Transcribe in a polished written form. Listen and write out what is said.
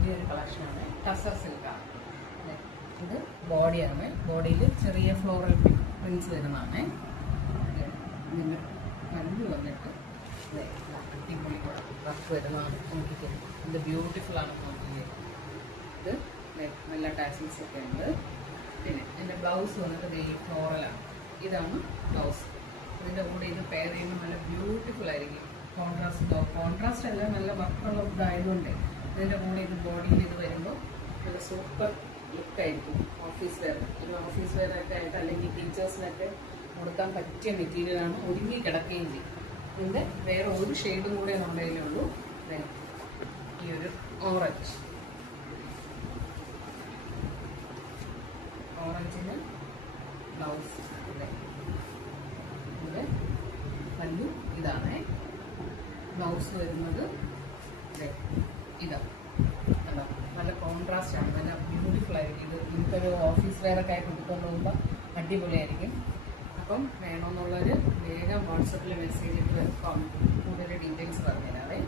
പുതിയൊരു കളക്ഷനാണ്. ടസർ സിൽക്കാണ്. ഇത് ബോഡിയാണ്. ബോഡിയിൽ ചെറിയ ഫ്ലോറൽ പ്രിൻസ് വരുന്നതാണ്. ഇതിൻ്റെ പല്ല് വന്നിട്ട് അടിപൊളി വർക്ക് വരുന്നതാണ്. നോക്കിയിട്ട് ഇത് ബ്യൂട്ടിഫുൾ ആണെന്ന് നോക്കിയത്. ഇത് നല്ല ടാസിൽസ് ഒക്കെ ഉണ്ട്. പിന്നെ എൻ്റെ ബ്ലൗസ് വന്നിട്ട് ഈ ഫ്ലോറലാണ്. ഇതാണ് ബ്ലൗസ്. ഇതിൻ്റെ കൂടെ ഇത് പെയർ ചെയ്യുമ്പോൾ നല്ല ബ്യൂട്ടിഫുൾ ആയിരിക്കും. കോൺട്രാസ്റ്റ് അല്ല, നല്ല വർക്കുള്ള ഇതായതുകൊണ്ട് ഇതിൻ്റെ കൂടെ ഇത് ബോഡിയിൽ ഇത് വരുമ്പോൾ നല്ല സൂപ്പർ ലുക്കായിരിക്കും. ഓഫീസ് വെയർ, ഒരു ഓഫീസ് വെയർ ഒക്കെ ആയിട്ട് അല്ലെങ്കിൽ ടീച്ചേഴ്സിനൊക്കെ കൊടുക്കാൻ പറ്റിയ മെറ്റീരിയലാണ്. ഒരുങ്ങി കിടക്കുകയും ചെയ്യും. ഇതിൻ്റെ വേറെ ഒരു ഷെയ്ഡും കൂടെ നമ്മുടെ കയ്യിലുള്ളൂ. ഈ ഒരു ഓറഞ്ചിന് ബ്ലൗസ്. ഇതിൻ്റെ പല്ലു ഇതാണ്. ബ്ലൗസ് വരുന്നത് ഇതാണ്. കണ്ടോ, നല്ല കോൺട്രാസ്റ്റ് ആണ്, നല്ല ബ്യൂട്ടിഫുൾ ആയിരിക്കും. ഇത് നമുക്കൊരു ഓഫീസ് വെയറൊക്കെ ആയിട്ട് കൊടുത്തുകൊണ്ട് പോകുമ്പോൾ അടിപൊളിയായിരിക്കും. അപ്പം വേണമെന്നുള്ളവർ വേഗം വാട്സപ്പിൽ മെസ്സേജ് ഇട്ട് കൂടുതൽ ഡീറ്റെയിൽസ് പറഞ്ഞുതരാവേ.